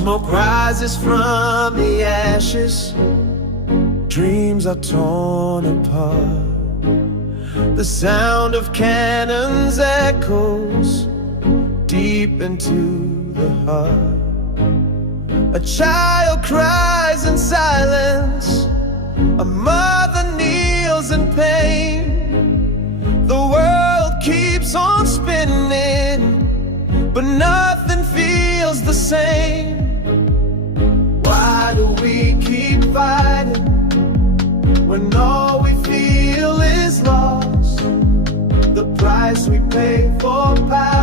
Smoke rises from the ashes, dreams are torn apart. The sound of cannons echoes deep into the heart. A child cries in silence, a mother kneels in pain. The world keeps on spinning, but nothing feels the same. Why do we keep fighting when all we feel is lost? The price we pay for power